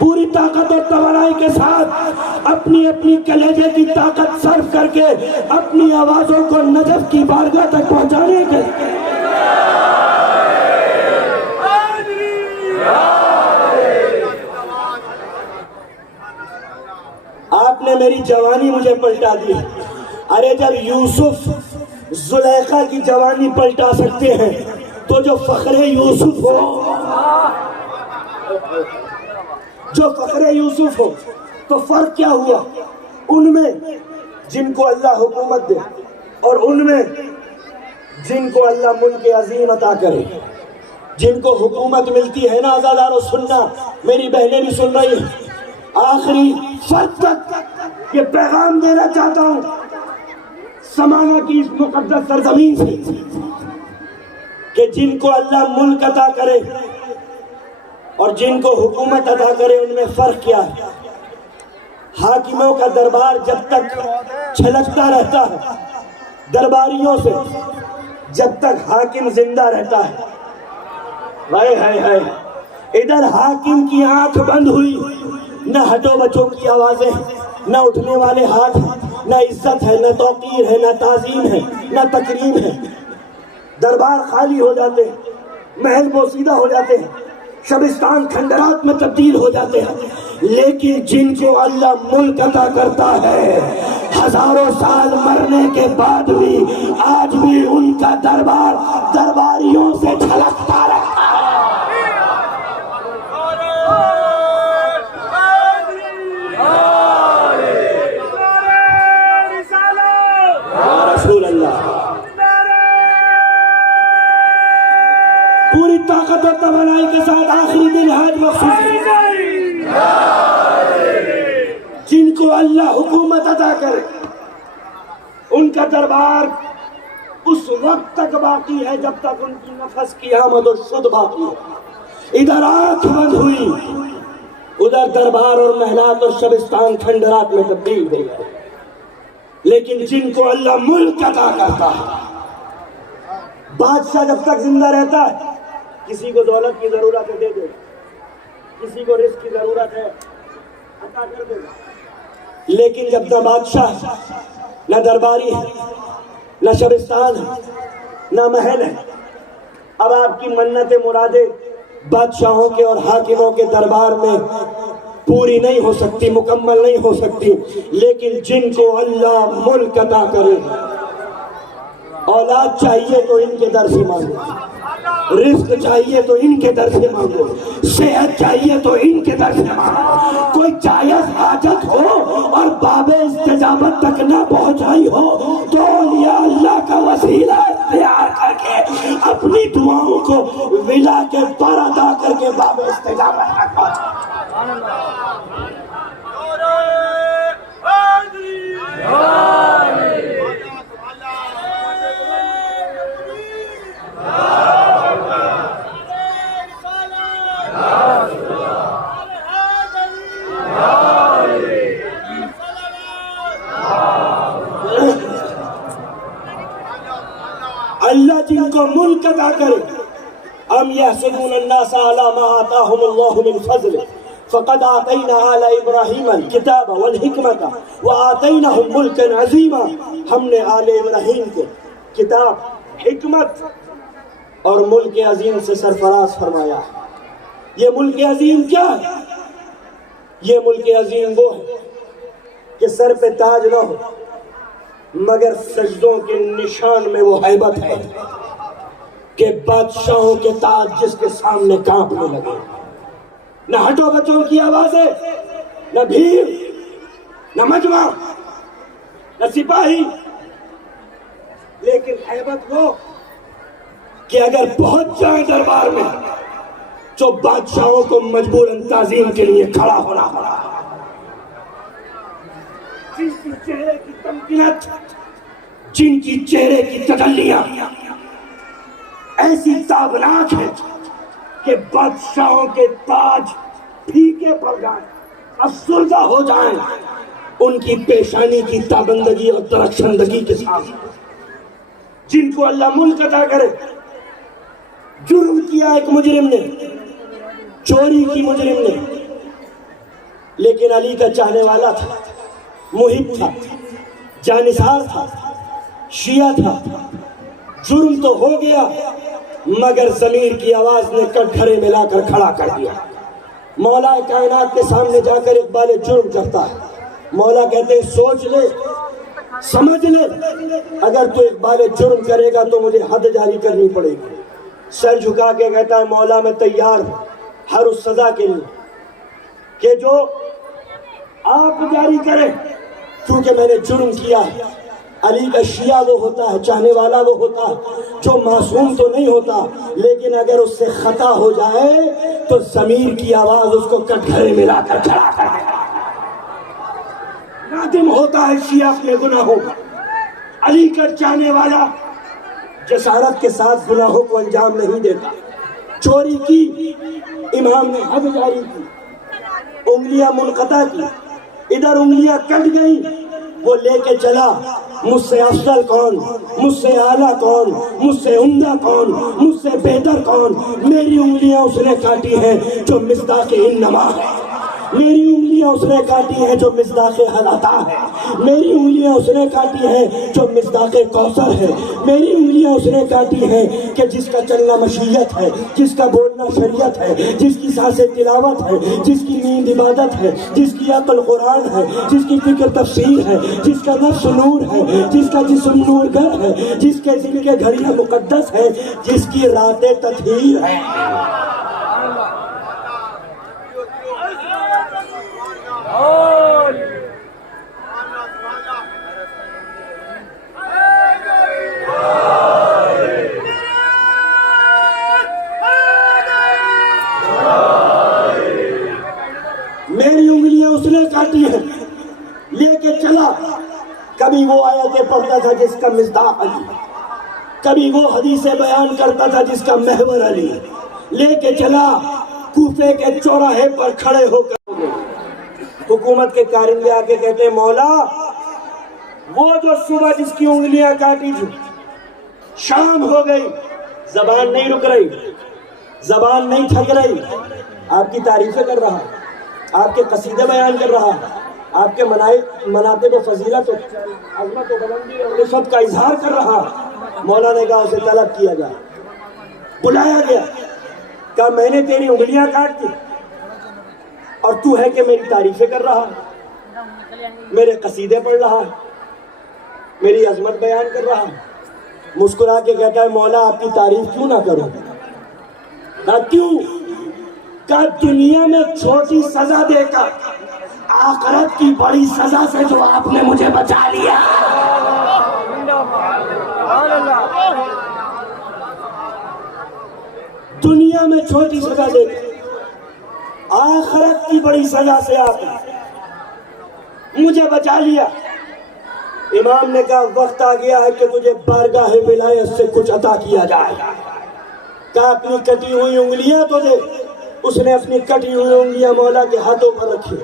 پوری طاقت اور توانائی کے ساتھ اپنی اپنی کلیجے کی طاقت صرف کر کے اپنی آوازوں کو نجف کی بارگاہ تک پہنچانے کے آپ نے میری جوانی مجھے پلٹا دی. ارے جب یوسف زلیخا کی جوانی پلٹا سکتے ہیں تو جو فخر یوسف ہو تو فرق کیا ہوا ان میں جن کو اللہ حکومت دے اور ان میں جن کو اللہ ملک عظیم عطا کرے. جن کو حکومت ملتی ہے نا آزادارو سننا، میری بہنیں بھی سن رہی ہیں، آخری فرد تک یہ پیغام دینا چاہتا ہوں سمانہ کی اس مقدس سرزمین سے کہ جن کو اللہ ملک عطا کرے اور جن کو حکومت عطا کرے ان میں فرق کیا ہے. حاکموں کا دربار جب تک چھلکتا رہتا ہے درباریوں سے، جب تک حاکم زندہ رہتا ہے. ہائے ہائے ہائے، ادھر حاکم کی آنکھ بند ہوئی، نہ ہٹو بچوں کی آوازیں، نہ اٹھنے والے ہاتھ، نہ عزت ہے، نہ توقیر ہے، نہ تعظیم ہے، نہ تکریم ہے. دربار خالی ہو جاتے ہیں، محل بوسیدہ ہو جاتے ہیں، شبستان کھنڈرات میں تبدیل ہو جاتے ہیں. لیکن جن کو اللہ ملک عطا کرتا ہے ہزاروں سال مرنے کے بعد بھی آج بھی ان کا دربار درباریوں سے چھلکتا رہتا ہے. رسول اللہ پوری طاقت اور توانائی کے ساتھ آخری دن حج مخصوص جن کو اللہ حکومت عطا کرے ان کا دربار اس وقت تک باقی ہے جب تک ان کی نفس کی آمد و شد باقی ہے. ادھر آنکھ بند ہوئی، ادھر دربار اور محلات اور شبستان کھنڈرات میں تبدیل ہو گئے. لیکن جن کو اللہ ملک عطا کرتا ہے، بادشاہ جب تک زندہ رہتا ہے کسی کو دولت کی ضرورت ہے دے دے، کسی کو رزق کی ضرورت ہے عطا کر دے. لیکن جب نہ بادشاہ، نہ درباری ہے، نہ شبستان ہے، نہ محل ہے، اب آپ کی منتیں مرادیں بادشاہوں کے اور حاکموں کے دربار میں پوری نہیں ہو سکتی، مکمل نہیں ہو سکتی. لیکن جن کو اللہ ملک عطا کرے، اولاد چاہیے تو ان کے در سے مانگو، رزق چاہیے تو ان کے در سے مانگو، صحت چاہیے تو ان کے در سے مانگو. کوئی جائز حاجت ہو اور باب استجابت تک نہ پہنچائی ہو تو اولیاء اللہ کا وسیلہ اختیار کر کے اپنی دعاؤں کو ولا کے پر ادا کر کے باب استجابت تک پہنچائی. اللہ جن کو ملک عطا کرے، ام یحسدون الناس علی ما آتاہم اللہ من فضل فقد آتینا آل ابراہیم الکتاب والحکمت وآتیناہم ملکا عظیما. ہم نے آل ابراہیم کو کتاب، حکمت اور ملک عظیم سے سرفراز فرمایا. یہ ملک عظیم کیا ہے؟ یہ ملک عظیم وہ ہے کہ سر پہ تاج نہ ہو مگر سجدوں کے نشان میں وہ ہیبت ہے کہ بادشاہوں کے تاج جس کے سامنے کانپنے لگے. نہ ہٹو بچوں کی آوازیں، نہ بھیڑ، نہ مجمع، نہ سپاہی، لیکن ہیبت وہ کہ اگر پہنچ جائیں دربار میں تو بادشاہوں کو مجبوراً تعظیم کے لیے کھڑا ہونا پڑا. جن کی چہرے کی تمکینت، جن کی چہرے کی تجلیاں ایسی تابناک ہے کہ بادشاہوں کے تاج پھیکے پڑ جائیں، افسردہ ہو جائیں ان کی پیشانی کی تابندگی اور درخشندگی کے ساتھ. جن کو اللہ ملک عطا کرے. جرم کیا ایک مجرم نے، چوری کی مجرم نے، لیکن علی کا چاہنے والا تھا، محب تھا، جانثار تھا، شیعہ تھا۔ جرم تو ہو گیا مگر ضمیر کی آواز نے کٹگھرے میں لا کر کھڑا کر دیا۔ مولا کائنات کے سامنے جا کر اقبال جرم کرتا ہے۔ مولا کہتے ہیں سوچ لے، سمجھ لے، اگر تو اقبال جرم کرے گا تو مجھے حد جاری کرنی پڑے گی۔ سر جھکا کے کہتا ہے مولا میں تیار ہوں ہر اس سزا کے لیے کہ جو آپ جاری کریں، کیونکہ میں نے جرم کیا ہے۔ علی کا شیعہ وہ ہوتا ہے، چاہنے والا وہ ہوتا ہے جو معصوم تو نہیں ہوتا، لیکن اگر اس سے خطا ہو جائے تو ضمیر کی آواز اس کو کٹگھرے میں لا کر کھڑا کر دے گا۔ نادم ہوتا ہے شیعہ اپنے گناہوں کا۔ علی کا چاہنے والا جسارت کے ساتھ گناہوں کو انجام نہیں دیتا۔ چوری کی، امام نے حد جاری کی، انگلیاں منقطع کی، ادھر انگلیاں کٹ گئیں، وہ لے کے چلا مجھ سے افضل کون، مجھ سے اعلیٰ کون، مجھ سے عمدہ کون، مجھ سے بہتر کون۔ میری انگلیاں اس نے کاٹی ہیں جو مصداق انما ہے، میری انگلیاں اس نے کاٹی ہیں جو مصداق حلاتا ہے، میری انگلیاں اس نے کاٹی ہیں جو مصداق کوثر ہے، میری انگلیاں اس نے کاٹی ہیں کہ جس کا چلنا مشیت ہے، جس کا بولنا شریعت ہے، جس کی سانسیں تلاوت ہے، جس کی نیند عبادت ہے، جس کی عقل قرآن ہے، جس کی فکر تفسیر ہے، جس کا نفس نور ہے، جس کا جسم نور گر ہے، جس کے دل کے گھڑیاں مقدس ہے، جس کی راتیں تطہیر ہے۔ میری انگلیاں اس نے کاٹی ہیں، لے کے چلا۔ کبھی وہ آیتیں پڑھتا تھا جس کا مصداق علی، کبھی وہ حدیثیں بیان کرتا تھا جس کا محور علی، لے کے چلا کوفے کے چوراہے پر کھڑے ہو کر۔ حکومت کے کارندے آ کے کہتے ہیں مولا وہ جو صبح جس کی انگلیاں کاٹی تھی، شام ہو گئی، زبان نہیں رک رہی، زبان نہیں تھک رہی، آپ کی تعریفیں کر رہا، آپ کے قصیدے بیان کر رہا، آپ کے مناقب و فضیلت و عظمت و بلندی اور نسبت کا اظہار کر رہا۔ مولا نے کہا اسے طلب کیا جائے، بلایا گیا، کہا میں نے تیری انگلیاں کاٹ دی اور تو ہے کہ میری تعریفیں کر رہا، میرے قصیدے پڑھ رہا، میری عظمت بیان کر رہا۔ مسکرا کے کہتا ہے مولا آپ کی تعریف کیوں نہ کروں؟ کہا کیوں؟ کہا دنیا میں چھوٹی سزا دے کر آخرت کی بڑی سزا سے جو آپ نے مجھے بچا لیا۔ دنیا میں چھوٹی سزا دے کر آخرت کی بڑی سزا سے آپ نے مجھے بچا لیا۔ امام نے کہا وقت آ گیا ہے کہ تجھے بارگاہ ولایت سے کچھ عطا کیا جائے۔ کہا اپنی کٹی ہوئی انگلیاں تو دے۔ اس نے اپنی کٹی ہوئی انگلیاں مولا کے ہاتھوں پر رکھی،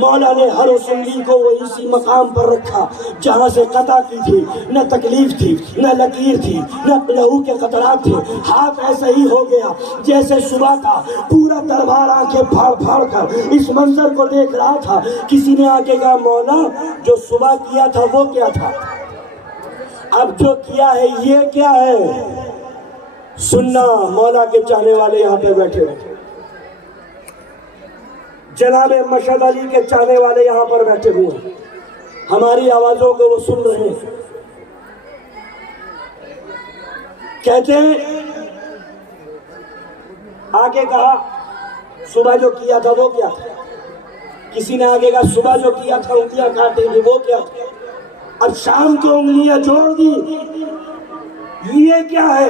مولا نے ہر اس انگلی کو وہ اسی مقام پر رکھا جہاں سے قطع کی تھی۔ نہ تکلیف تھی، نہ لکیر تھی، نہ لہو کے قطرات تھے، ہاتھ ایسا ہی ہو گیا جیسے صبح کا پورا دربار آنکھیں پھاڑ پھاڑ کر اس منظر کو دیکھ رہا تھا۔ کسی نے آگے کہا مولا جو صبح کیا تھا وہ کیا تھا، اب جو کیا ہے یہ کیا ہے؟ سننا مولا کے چاہنے والے یہاں پہ بیٹھے ہوئے، جناب مشہد علی کے چاہنے والے یہاں پر بیٹھے ہوئے، ہماری آوازوں کو وہ سن رہے ہیں۔ کہتے ہیں آگے کہا صبح جو کیا تھا وہ کیا تھا، کسی نے آگے کہا صبح جو کیا تھا انگلیاں کاٹیں گے وہ کیا تھا، اب شام کو انگلیاں جوڑ دی یہ کیا ہے؟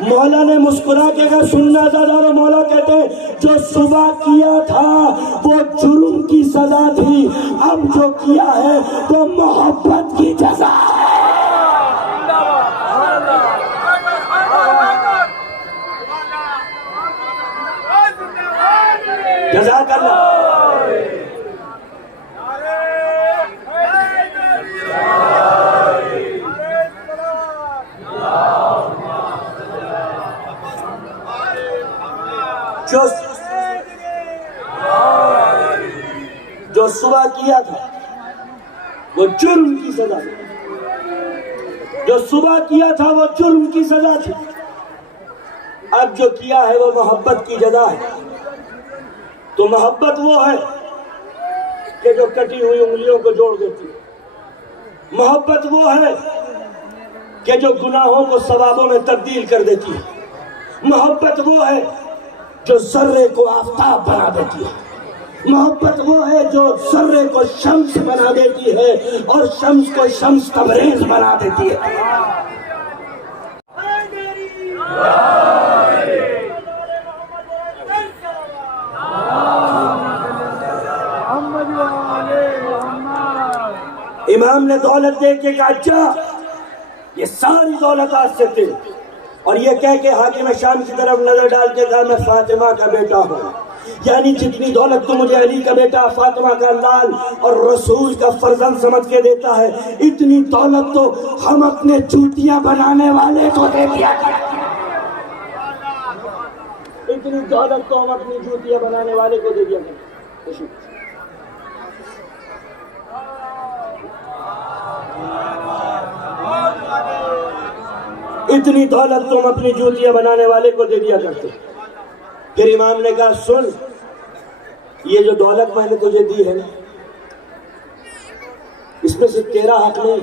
مولا نے مسکرا کے کہا سننا زیادہ، مولا کہتے ہیں جو صبح کیا تھا وہ جرم کی سزا تھی، اب جو کیا ہے وہ محبت کی جزا ہے۔ جزاک اللہ۔ جو جو صبح کیا تھا وہ جرم کی سزا تھی، جو صبح کیا تھا وہ جرم کی سزا تھی، اب جو کیا ہے وہ محبت کی جزا ہے۔ تو محبت وہ ہے کہ جو کٹی ہوئی انگلیوں کو جوڑ دیتی ہے، محبت وہ ہے کہ جو گناہوں کو ثوابوں میں تبدیل کر دیتی ہے، محبت وہ ہے جو ذرے کو آفتاب بنا دیتی ہے، محبت وہ ہے جو ذرے کو شمس بنا دیتی ہے اور شمس کو شمس تبریز بنا دیتی ہے۔ امام نے دولت دیکھ کے کہا اچھا یہ ساری دولت آج سے تھی، اور یہ کہہ کے حاکم شام کی طرف نظر ڈال کے کہا میں فاطمہ کا بیٹا ہوں، یعنی جتنی دولت تو مجھے علی کا بیٹا، فاطمہ کا لال اور رسول کا فرزند سمجھ کے دیتا ہے، اتنی دولت تو ہم اپنے جوتیاں بنانے والے کو دے دیا کرتے ہیں، اتنی دولت تو ہم اپنی جوتیاں بنانے والے کو دے دیا کرتے ہیں۔ اتنی دولت تم اپنی جوتیاں بنانے والے کو دے دیا کرتے۔ پھر امام نے کہا سن، یہ جو دولت میں نے تجھے دی ہے اس میں سے تیرا حق نہیں،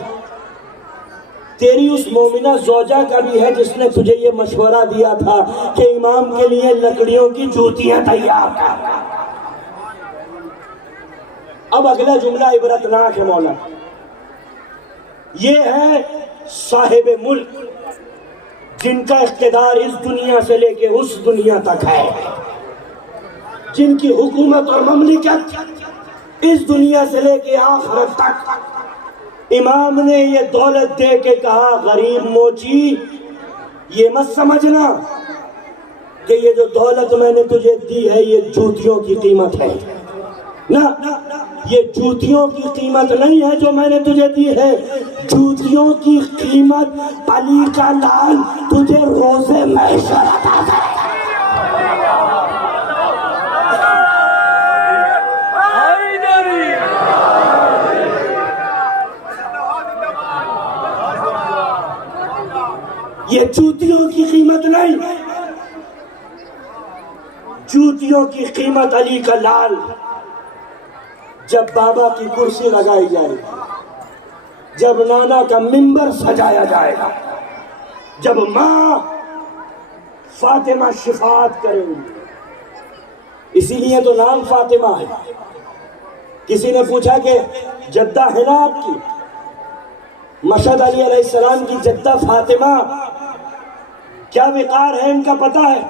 تیری اس مومنہ زوجہ کا بھی ہے جس نے تجھے یہ مشورہ دیا تھا کہ امام کے لیے لکڑیوں کی جوتیاں تیار کر۔ اب اگلا جملہ عبرتناک ہے مولا، یہ ہے صاحب ملک جن کا اقتدار اس دنیا سے لے کے اس دنیا تک ہے، جن کی حکومت اور مملکت اس دنیا سے لے کے آخرت تک۔ امام نے یہ دولت دے کے کہا غریب موچی یہ مت سمجھنا کہ یہ جو دولت میں نے تجھے دی ہے یہ جوتیوں کی قیمت ہے، نہ یہ جوتیوں کی قیمت نہیں ہے جو میں نے تجھے دی ہے، جوتیوں کی قیمت علی کا لال تجھے روزے محشر عطا کرے گا۔ یہ جوتیوں کی قیمت نہیں، جوتیوں کی قیمت علی کا لال جب بابا کی کرسی لگائی جائے گی، جب نانا کا منبر سجایا جائے گا، جب ماں فاطمہ شفاعت کریں گی، اسی لیے تو نام فاطمہ ہے۔ کسی نے پوچھا کہ جدہ ہے نا آپ کی، مشہد علی علیہ السلام کی جدہ فاطمہ، کیا وقار ہے ان کا پتہ ہے؟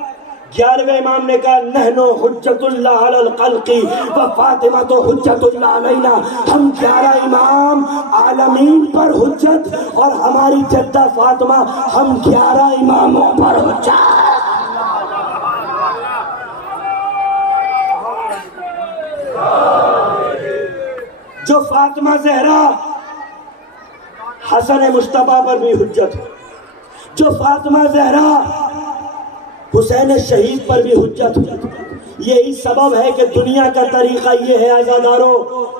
11ویں امام نے کہا نحنو حجت اللہ علی الخلق و فاطمہ تو حجت اللہ علینا، ہم 11 امام عالمین پر حجت اور ہماری جدہ فاطمہ ہم 11 اماموں پر حجت۔ جو فاطمہ زہرا حسن مصطفیٰ پر بھی حجت ہے، جو فاطمہ زہرا حسین شہید پر بھی حجت ہے۔ یہی سبب ہے کہ دنیا کا طریقہ یہ ہے عزادارو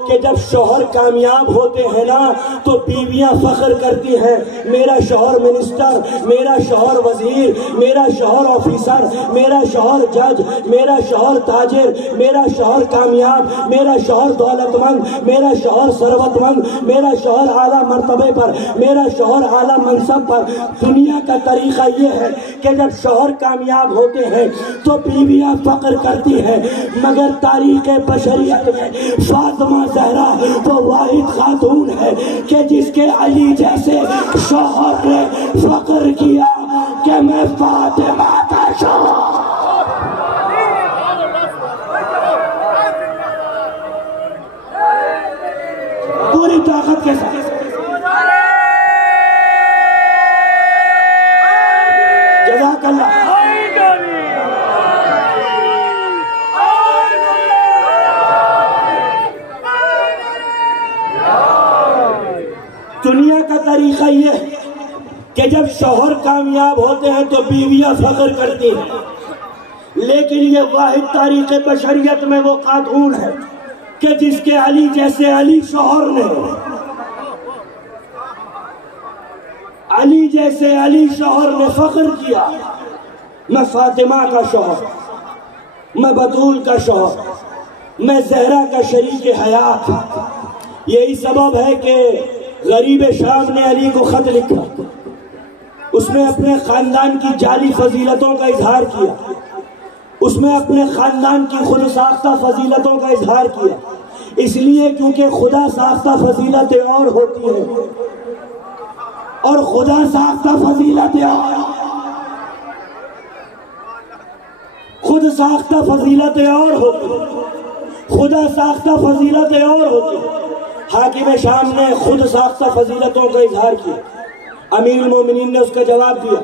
کہ جب شوہر کامیاب ہوتے ہیں نا تو بیویاں فخر کرتی ہیں میرا شوہر منسٹر، میرا شوہر وزیر، میرا شوہر آفیسر، میرا شوہر جج، میرا شوہر تاجر، میرا شوہر کامیاب، میرا شوہر دولت مند، میرا شوہر ثروت مند، میرا شوہر اعلیٰ مرتبے پر، میرا شوہر اعلیٰ منصب پر۔ دنیا کا طریقہ یہ ہے کہ جب شوہر کامیاب ہوتے ہیں تو بیویاں فخر کرتی ہے، مگر تاریخ بشریت میں فاطمہ زہرا وہ واحد خاتون ہے کہ جس کے علی جیسے شوہر نے فخر کیا کہ میں فاطمہ کا شوہر۔ پوری طاقت کے ساتھ جزاک اللہ۔ دنیا کا طریقہ یہ ہے کہ جب شوہر کامیاب ہوتے ہیں تو بیویاں فخر کرتی ہیں، لیکن یہ واحد تاریخ بشریت میں وہ خاتون ہے کہ جس کے علی جیسے علی شوہر نے، علی جیسے علی شوہر نے فخر کیا، میں فاطمہ کا شوہر، میں بطول کا شوہر، میں زہرا کا شریک حیات۔ یہی سبب ہے کہ غریب شام نے علی کو خط لکھا، اس میں اپنے خاندان کی جعلی فضیلتوں کا اظہار کیا، اس میں اپنے خاندان کی خود ساختہ فضیلتوں کا اظہار کیا، اس لیے کیونکہ خدا ساختہ فضیلتیں اور ہوتی ہیں اور خدا ساختہ فضیلتیں اور، خود ساختہ فضیلتیں اور ہوتی ہیں، خدا ساختہ فضیلتیں اور ہوتی ہیں۔ حاکم شام نے خود ساختہ فضیلتوں کا اظہار کیا، امیر المومنین نے اس کا جواب دیا،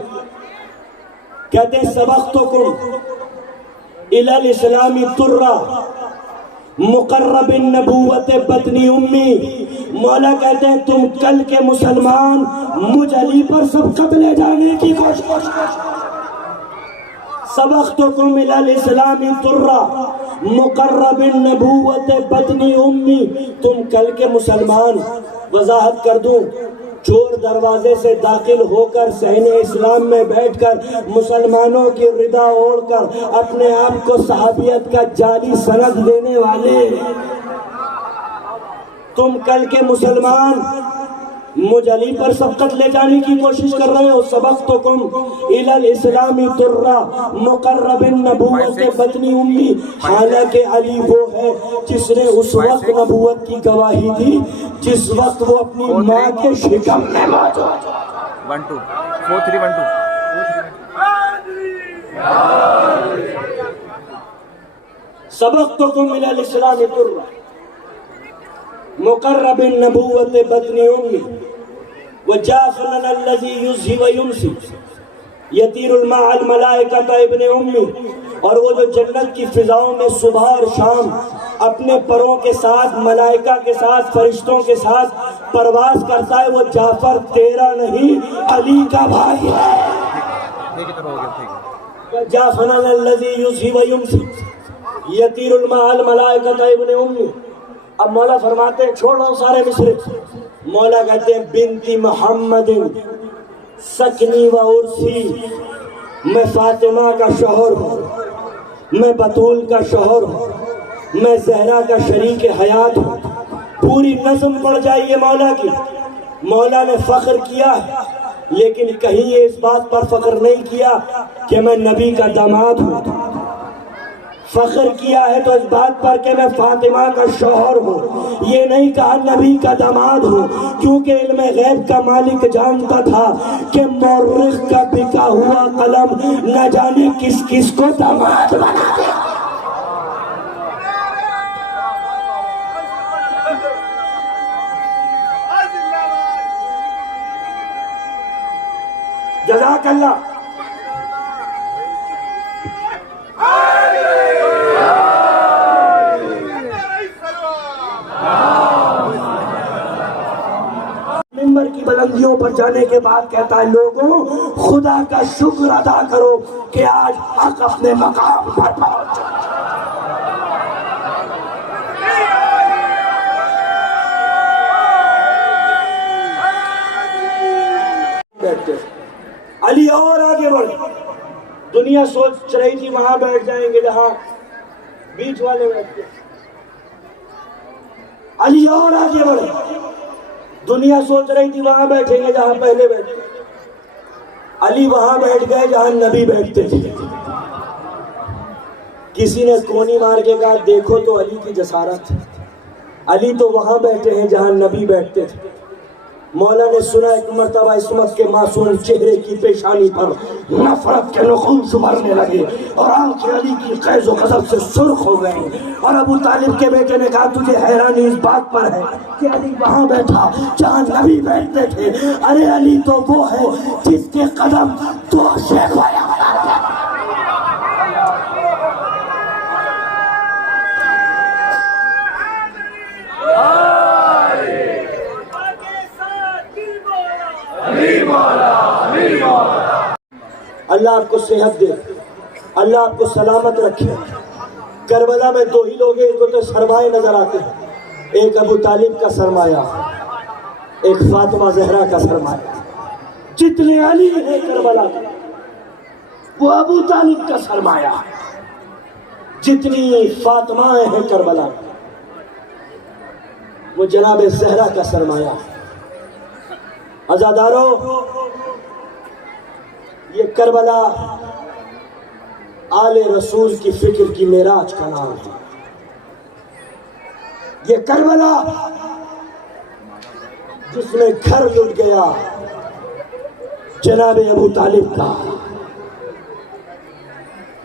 کہتے ہیں سبقتکم الی الاسلام ترا مقرب النبوت بطنی امی۔ مولا کہتے ہیں تم کل کے مسلمان مجھ علی پر سبقت لے جانے کی کوشش، سبقتکم الی الاسلام ترا مقرب النبوت بطنی امی۔ تم کل کے مسلمان، وضاحت کر دوں، چور دروازے سے داخل ہو کر صحن اسلام میں بیٹھ کر مسلمانوں کی رضا اوڑھ کر اپنے آپ کو صحابیت کا جعلی سند دینے والے، تم کل کے مسلمان مجھ علی پر سبقت لے جانے کی کوشش کر رہے ہو۔ سبقتکم الی الاسلام ترا مقرب النبوت بطنی امی۔ حالانکہ علی وہ ہے جس نے اس وقت نبوت کی گواہی دی جس وقت وہ اپنی ماں کے شکم میں موجود۔ 1 2 4 3 1 2 سبقتکم الی الاسلام ترا مقرب النبوت بطنی امی وجعفرنا الذی یضحی ویمسی یطیر الماء الملائکۃ ابن امی۔ اور وہ جو جنت کی فضاؤں میں صبح اور شام اپنے پروں کے ساتھ، ملائکہ کے ساتھ، فرشتوں کے ساتھ پرواز کرتا ہے، وہ جعفر تیرا نہیں علی کا بھائی ہے۔ جعفرنا الذی یضحی ویمسی یطیر الماء الملائکۃ ابن امی۔ اب مولا فرماتے ہیں، چھوڑ رہا ہوں سارے مصرے، مولا کہتے ہیں بنتی محمد سکنی و عرسی، میں فاطمہ کا شوہر ہوں، میں بطول کا شوہر ہوں، میں زہرا کا شریک حیات ہوں۔ پوری نظم پڑ جائیے مولا کی۔ مولا نے فخر کیا ہے لیکن کہیں یہ اس بات پر فخر نہیں کیا کہ میں نبی کا داماد ہوں، فخر کیا ہے تو اس بات پر کہ میں فاطمہ کا شوہر ہوں، یہ نہیں کہا نبی کا داماد ہوں، کیونکہ علم غیب کا مالک جانتا تھا کہ مورخ کا بکا ہوا قلم نہ جانے کس کس کو داماد بنا دے۔ جزاک اللہ۔ منبر کی بلندیوں پر جانے کے بعد کہتا ہے لوگوں خدا کا شکر ادا کرو کہ آج حق اپنے مقام پر پہنچا۔ علی اور آگے بڑھ، دنیا سوچ رہی تھی وہاں بیٹھ جائیں گے جہاں بیچ والے بیٹھتے، علی اور آگے بڑھے، دنیا سوچ رہی تھی وہاں بیٹھیں گے جہاں پہلے بیٹھتے، علی وہاں بیٹھ گئے جہاں نبی بیٹھتے تھے۔ کسی نے کونی مار کے کہا دیکھو تو علی کی جسارت، علی تو وہاں بیٹھے ہیں جہاں نبی بیٹھتے تھے۔ مولا نے سنا ایک مرتبہ عصمت کے معصوم چہرے کی پیشانی پر نفرت کے نقوش ابھرنے لگے اور آنکھیں علی کی غیظ و غضب سے سرخ ہو گئیں، اور ابو طالب کے بیٹے نے کہا تجھے حیرانی اس بات پر ہے کہ علی وہاں بیٹھا جہاں نبی بیٹھتے تھے؟ ارے علی تو وہ ہے جس کے قدم تو شیخ اللہ آپ کو صحت دے، اللہ آپ کو سلامت رکھے، کربلا میں دو ہی لوگ ہیں ان کو تو سرمایہ نظر آتے ہیں، ایک ابو طالب کا سرمایہ، ایک فاطمہ زہرا کا سرمایہ۔ جتنے علی ہیں کربلا میں وہ ابو طالب کا سرمایہ، جتنی فاطمہ ہیں کربلا میں وہ جناب زہرا کا سرمایہ۔ عزادارو، یہ کربلا آل رسول کی فکر کی معراج کا نام ہے۔ یہ کربلا جس میں گھر لٹ گیا جناب ابو طالب کا۔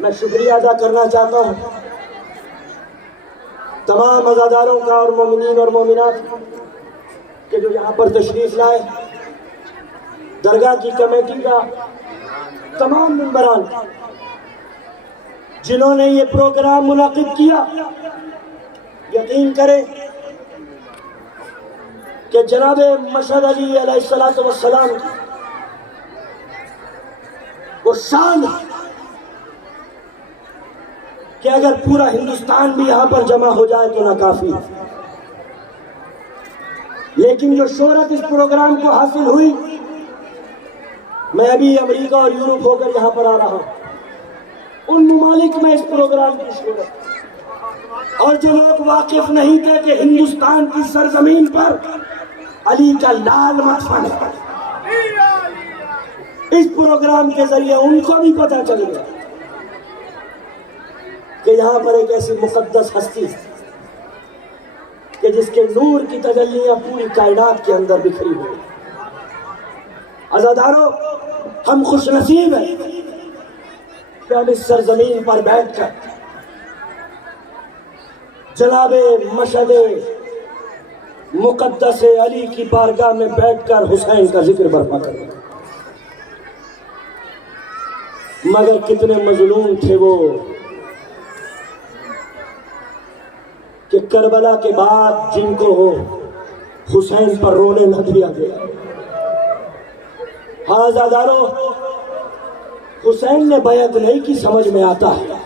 میں شکریہ ادا کرنا چاہتا ہوں تمام عزاداروں کا اور مومنین اور مومنات کہ جو یہاں پر تشریف لائے، درگاہ کی کمیٹی کا، تمام ممبران جنہوں نے یہ پروگرام منعقد کیا۔ یقین کریں کہ جناب مشہد علی علیہ السلام کی وہ شان ہے کہ اگر پورا ہندوستان بھی یہاں پر جمع ہو جائے تو نہ کافی، لیکن جو شہرت اس پروگرام کو حاصل ہوئی، میں ابھی امریکہ اور یورپ ہو کر یہاں پر آ رہا ہوں، ان ممالک میں اس پروگرام کی شہرت، اور جو لوگ واقف نہیں تھے کہ ہندوستان کی سرزمین پر علی کا لال مدفن ہے، اس پروگرام کے ذریعے ان کو بھی پتہ چل گیا کہ یہاں پر ایک ایسی مقدس ہستی ہے کہ جس کے نور کی تجلیاں پوری کائنات کے اندر بکھری ہوئی۔ عزادارو، ہم خوش نصیب ہیں کہ ہم اس سرزمین پر بیٹھ کر جناب مشہد مقدس علی کی بارگاہ میں بیٹھ کر حسین کا ذکر برپا کریں۔ مگر کتنے مظلوم تھے وہ کہ کربلا کے بعد جن کو حسین پر رونے نہ دیا گیا۔ ہاں عزادارو، حسین نے بیعت نہیں کی، سمجھ میں آتا ہے۔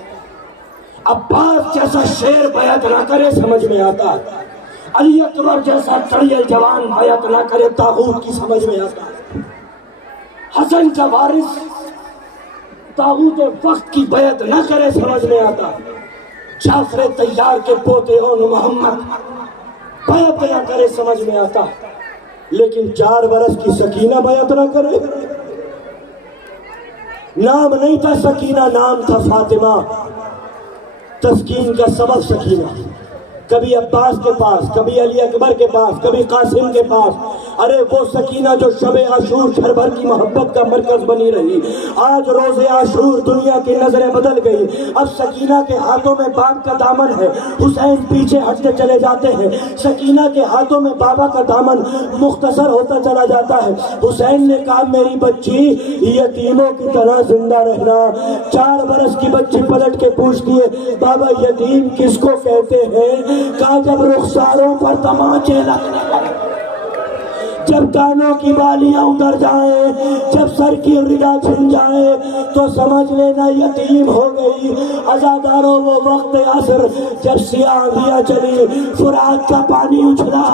عباس جیسا شیر بیعت نہ کرے، سمجھ میں آتا ہے۔ علی اکبر جیسا چڑیل جوان بیعت نہ کرے، طاغوت کی سمجھ میں آتا ہے۔ حسن کا وارث طاغوت وقت کی بیعت نہ کرے، سمجھ میں آتا ہے۔ جعفر طیار کے پوتے اون محمد بیعت نہ کرے، سمجھ میں آتا ہے۔ لیکن 4 برس کی سکینہ بیعت نہ کرے۔ نام نہیں تھا سکینہ، نام تھا فاطمہ۔ تسکین کا سبب سکینہ، کبھی عباس کے پاس، کبھی علی اکبر کے پاس، کبھی قاسم کے پاس۔ ارے وہ سکینہ جو شب عاشور گھر بھر کی محبت کا مرکز بنی رہی، آج روز عاشور دنیا کی نظریں بدل گئی۔ اب سکینہ کے ہاتھوں میں باپ کا دامن ہے، حسین پیچھے ہٹتے چلے جاتے ہیں۔ سکینہ کے ہاتھوں میں بابا کا دامن مختصر ہوتا چلا جاتا ہے۔ حسین نے کہا میری بچی یتیموں کی طرح زندہ رہنا۔ 4 برس کی بچی پلٹ کے پوچھتی ہے بابا یتیم کس کو کہتے ہیں؟ کہا جب رخساروں پر تماچے لگنے لگے، جب کانوں کی بالیاں اتر جائیں، جب سر کی ردا چھن جائے تو سمجھ لینا یتیم ہو گئی۔ عزاداروں، وہ وقت عصر جب سیاہ آندھیاں چلی، فرات کا پانی اچھلا،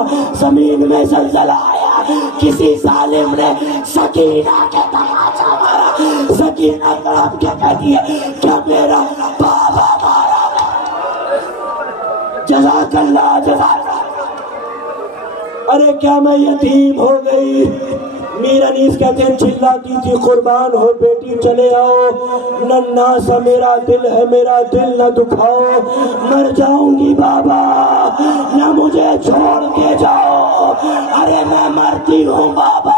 زمین میں زلزلہ آیا، کسی ظالم نے سکینہ کے تماچا مارا۔ سکینہ تڑپ کے کہتی ہے کیا میرا بابا مارا؟ جزاک اللہ، جزاک اللہ۔ ارے کیا میں یتیم ہو گئی؟ میر انیس کہتے ہیں چلاتی تھی قربان ہو بیٹی چلے آؤ، ننھا سا میرا دل ہے میرا دل نہ دکھاؤ، مر جاؤں گی بابا نہ مجھے چھوڑ کے جاؤ۔ ارے میں مرتی ہوں بابا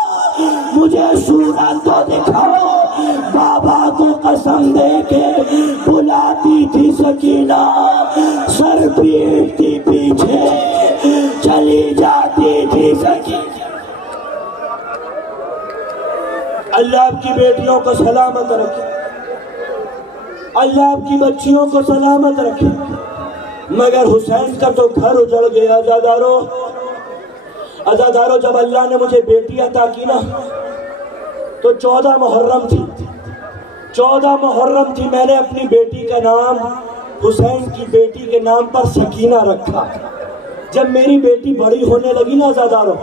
مجھے صورت تو دکھاؤ۔ بابا کو قسم دے کے بلاتی تھی سکینہ، سر پیٹتی پیچھے چلی جاتی تھی سکینہ۔ اللہ آپ کی بیٹیوں کو سلامت رکھے، اللہ آپ کی بچیوں کو سلامت رکھے۔ مگر حسین کا تو گھر اجڑ گیا۔ عزادارو، جب اللہ نے مجھے بیٹی عطا کی نا تو 14 محرم تھی، 14 محرم تھی۔ میں نے اپنی بیٹی کا نام حسین کی بیٹی کے نام پر سکینہ رکھا۔ جب میری بیٹی بڑی ہونے لگی نا عزادارو،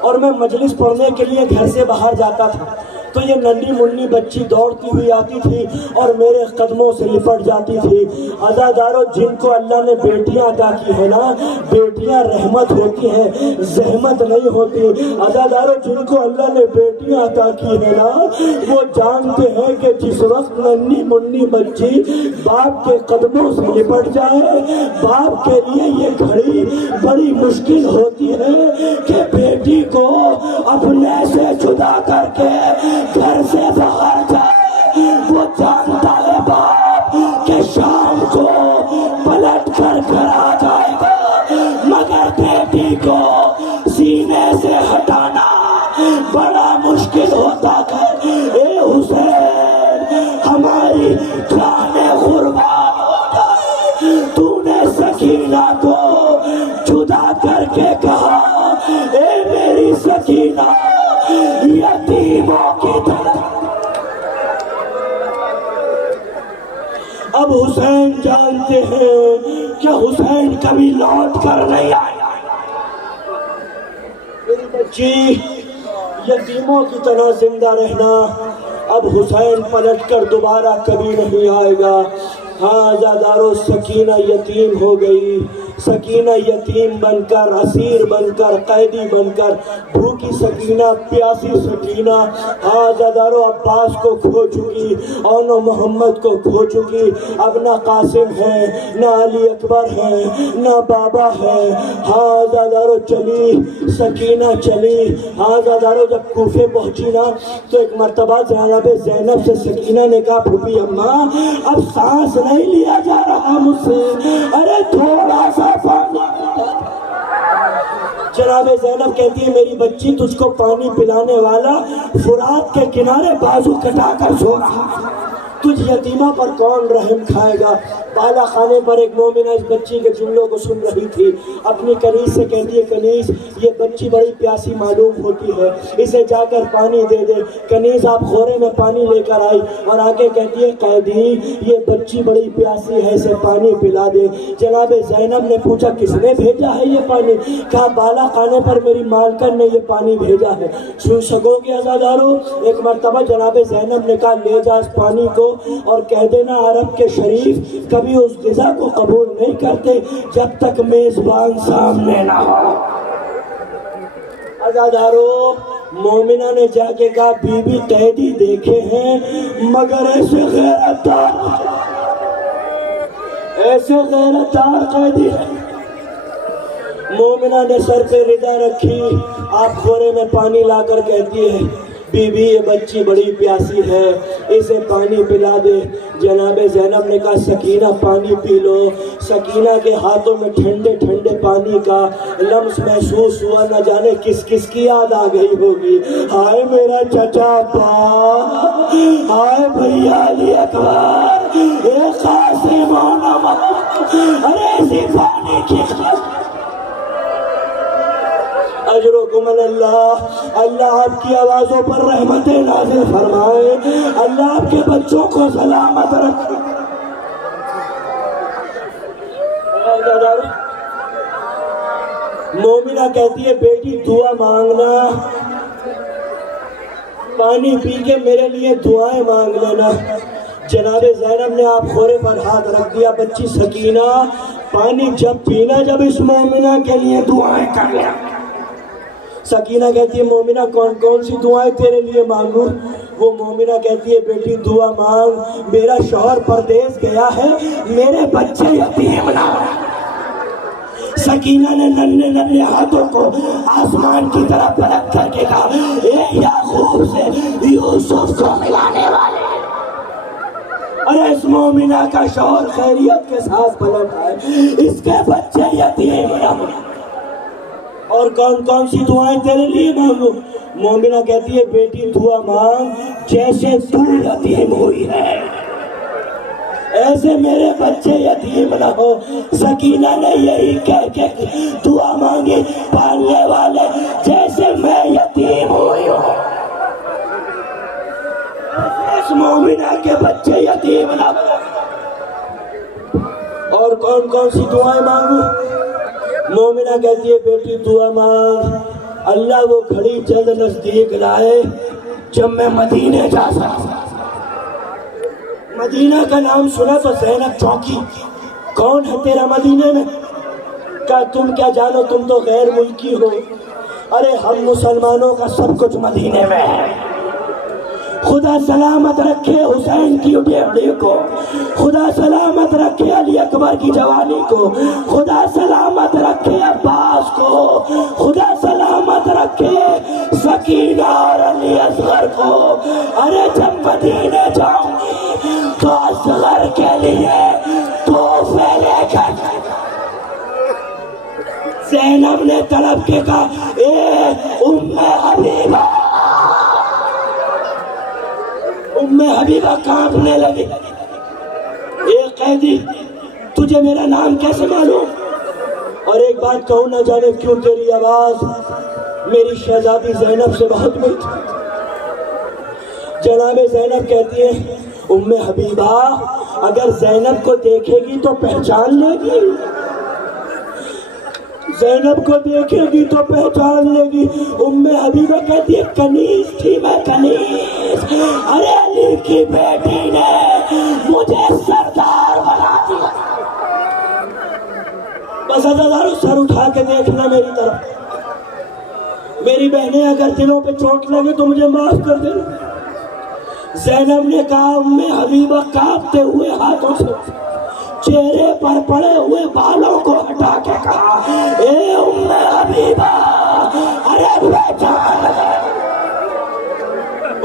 اور میں مجلس پڑھنے کے لیے گھر سے باہر جاتا تھا، تو یہ ننھی منی بچی دوڑتی ہوئی آتی تھی اور میرے قدموں سے لپٹ جاتی تھی۔ عزادارو، جن کو اللہ نے بیٹیاں عطا کی ہے نا، بیٹیاں رحمت ہوتی ہیں، زحمت نہیں ہوتی۔ عزادارو، جن کو اللہ نے بیٹیاں عطا کی ہے نا، وہ جانتے ہیں کہ جس وقت ننھی منی بچی باپ کے قدموں سے لپٹ جائے، باپ کے لیے یہ گھڑی بڑی مشکل ہوتی ہے کہ بیٹی کو اپنے سے جدا کر کے گھر سے باہر جائے۔ وہ جانتا ہے باپ کہ شام کو پلٹ کر گھر آ جائے گا، مگر بیٹی کو سینے سے ہٹانا بڑا مشکل ہوتا ہے۔ اے حسین، ہماری جانیں قربان ہو جائے، تو نے سکینہ کو جدا کر کے کہا، اے میری سکینہ، یتیموں کی طرح۔ اب حسین جانتے ہیں کہ حسین کبھی لوٹ کر نہیں آئے۔ میری بچی یتیموں کی طرح زندہ رہنا، اب حسین پلٹ کر دوبارہ کبھی نہیں آئے گا۔ ہاں عزادارو، سکینہ یتیم ہو گئی۔ سکینہ یتیم بن کر، اسیر بن کر، قیدی بن کر، بھوکی سکینہ، پیاسی سکینہ، ہاں عزادارو، عباس کو کھو چکی، اور نہ محمد کو کھو چکی۔ اب نہ قاسم ہے، نہ علی اکبر ہے، نہ بابا ہے۔ ہاں عزادارو، چلی سکینہ چلی۔ ہاں عزادارو، جب کوفے پہنچی نا، تو ایک مرتبہ جناب زینب سے سکینہ نے کہا، پھوپھی اماں، اب سانس نہیں لیا جا رہا مجھ سے، ارے تھوڑا سا پانی۔ جناب زینب کہتی ہے، میری بچی، تجھ کو پانی پلانے والا فرات کے کنارے بازو کٹا کر سو رہا، تجھ یتیمہ پر کون رحم کھائے گا؟ بالا خانے پر ایک مومنہ اس بچی کے جملوں کو سن رہی تھی، اپنی کنیز سے کہتی ہے، کنیز، یہ بچی بڑی پیاسی معلوم ہوتی ہے، اسے جا کر پانی دے دے۔ کنیز آپ خورے میں پانی لے کر آئی اور آگے کہتی ہے، قیدی، یہ بچی بڑی پیاسی ہے، اسے پانی پلا دے۔ جناب زینب نے پوچھا، کس نے بھیجا ہے یہ پانی؟ کہا، بالا خانے پر میری مالکن نے یہ پانی بھیجا ہے۔ سن سکو گے عزادارو؟ ایک مرتبہ جناب زینب نے کہا، لے جا اس پانی کو اور کہہ دینا، عرب کے شریف کبھی اس غذا کو قبول نہیں کرتے جب تک میزبان سامنے نہ ہو۔ عزادارو، مومنہ نے جا کے کہا، بی بی، قیدی دیکھے ہیں مگر ایسے غیرتدار، ایسے غیرتدار قیدی ہیں۔ مومنہ نے سر پہ ردا رکھی، آپ خورے میں پانی لا کر کہتی ہے، بی بی، یہ بچی بڑی پیاسی ہے، اسے پانی پلا دے۔ جناب زینب نے کہا، سکینہ پانی پی لو۔ سکینہ کے ہاتھوں میں ٹھنڈے ٹھنڈے پانی کا لمس محسوس ہوا، نہ جانے کس کس کی یاد آ گئی ہوگی۔ ہائے میرا چچا ابا، ہائے بھیا علی اکبر، اے قاسم و نواز، ارے اسی پانی کی اجرکم اللہ۔ اللہ آپ کی آوازوں پر رحمتیں نازل فرمائے، اللہ آپ کے بچوں کو سلامت رکھے۔ مومنہ کہتی ہے، بیٹی دعا مانگنا، پانی پی کے میرے لیے دعائیں مانگ لینا۔ جناب زینب نے آپ خورے پر ہاتھ رکھ دیا، بچی سکینہ پانی جب پینا، جب اس مومنہ کے لیے دعائیں کر لیا۔ سکینہ کہتی ہے، مومنہ کون کون سی دعائیں تیرے لیے مانگوں؟ وہ مومنہ کہتی ہے، بیٹی دعا مانگ، میرا شوہر پردیس گیا ہے، میرے بچے یتیم نہ ہو۔ سکینہ نے ننھے ننھے ہاتھوں کو آسمان کی طرف پلٹ کر کے کہا، اے یعقوب سے یوسف کو ملانے والے، ارے اس مومنہ کا شوہر خیریت کے ساتھ پلٹ آئے، اس کے بچے یتیم نہ ہو۔ اور کون کون سی دعائیں تیرے لیے مانگوں؟ مومنہ کہتی ہے، بیٹی دعا مانگ، جیسے تو یتیم ہوئی ہے ایسے میرے بچے یتیم نہ ہو۔ سکینہ نے یہی کہہ کے دعا مانگی، پالنے والے جیسے میں یتیم ہوئی ہوں، اس مومنہ کے بچے یتیم نہ ہو۔ کون کون سی دعائیں مانگوں؟ مومنہ کہتی ہے بیٹی دعا مانگ، اللہ وہ گھڑی جلد نزدیک لائے جب میں مدینے جا سکتا۔ مدینہ کا نام سنا تو زینب چونکی، کون ہے تیرا مدینے میں؟ کہا تم کیا جانو، تم تو غیر ملکی ہو۔ ارے ہم مسلمانوں کا سب کچھ مدینے میں ہے۔ خدا سلامت رکھے حسین کی ڈیوڑی کو، خدا سلامت رکھے علی اکبر کی جوانی کو، خدا سلامت رکھے عباس کو، خدا سلامت رکھے سکینہ اور علی اصغر کو۔ ارے جب مدینے جاؤں گی تو اصغر کے لیے تحفے لے کر۔ زینب نے طلب کے کہا اے ام حبیبہ، ام حبیبہ کانپنے لگی۔ اے قیدی تجھے میرا نام کیسے معلوم؟ اور ایک بات کہوں، نہ جانے کیوں تیری آواز میری شہزادی زینب سے بہت ملتی۔ جناب زینب کہتی ہے ام حبیبہ اگر زینب کو دیکھے گی تو پہچان لے گی، زینب کو دیکھے گی تو پہچان لے گی۔ ام حبیبہ کہتی ہے کنیز تھی میں، کنیز۔ ارے علی کی بیٹی نے مجھے سردار بنا دیا۔ بس ہزاروں سر اٹھا کے دیکھنا میری طرف، میری بہنیں اگر دلوں پہ چوٹ لگے تو مجھے معاف کر دینا۔ زینب نے کہا ام حبیبہ کانپتے ہوئے ہاتھوں سے چہرے پر پڑے ہوئے بالوں کو ہٹا کے کہا اے ام حبیبہ ارے پہچان لے۔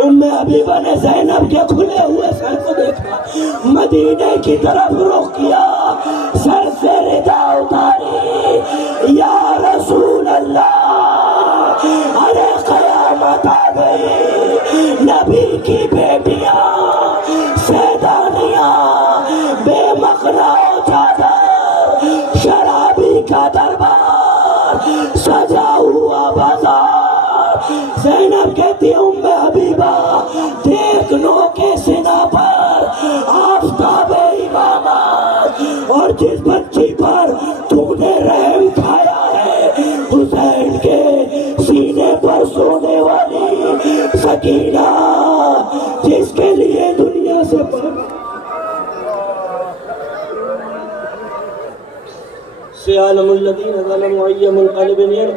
ام حبیبہ نے زینب کے کھلے ہوئے سر کو دیکھا، مدینے کی طرف رخ کیا، سر سے ردا اتاری، یا رسول اللہ ارے قیامت آ گئی، نبی کی بیٹیاں سیدانیاں بے مخنا چادر، شرابی کا دربار، سجا ہوا بازار۔ زینب کہتی ہے ام حبیبہ دیکھ نو کے سنا پر آفتاب امامت، اور جس بچی پر تو نے رحم کھایا ہے حسین کے سینے پر سونے والی سکینہ، جس کے لیے دنیا سے سيعلم الذين ظلموا أي منقلب ينقلبون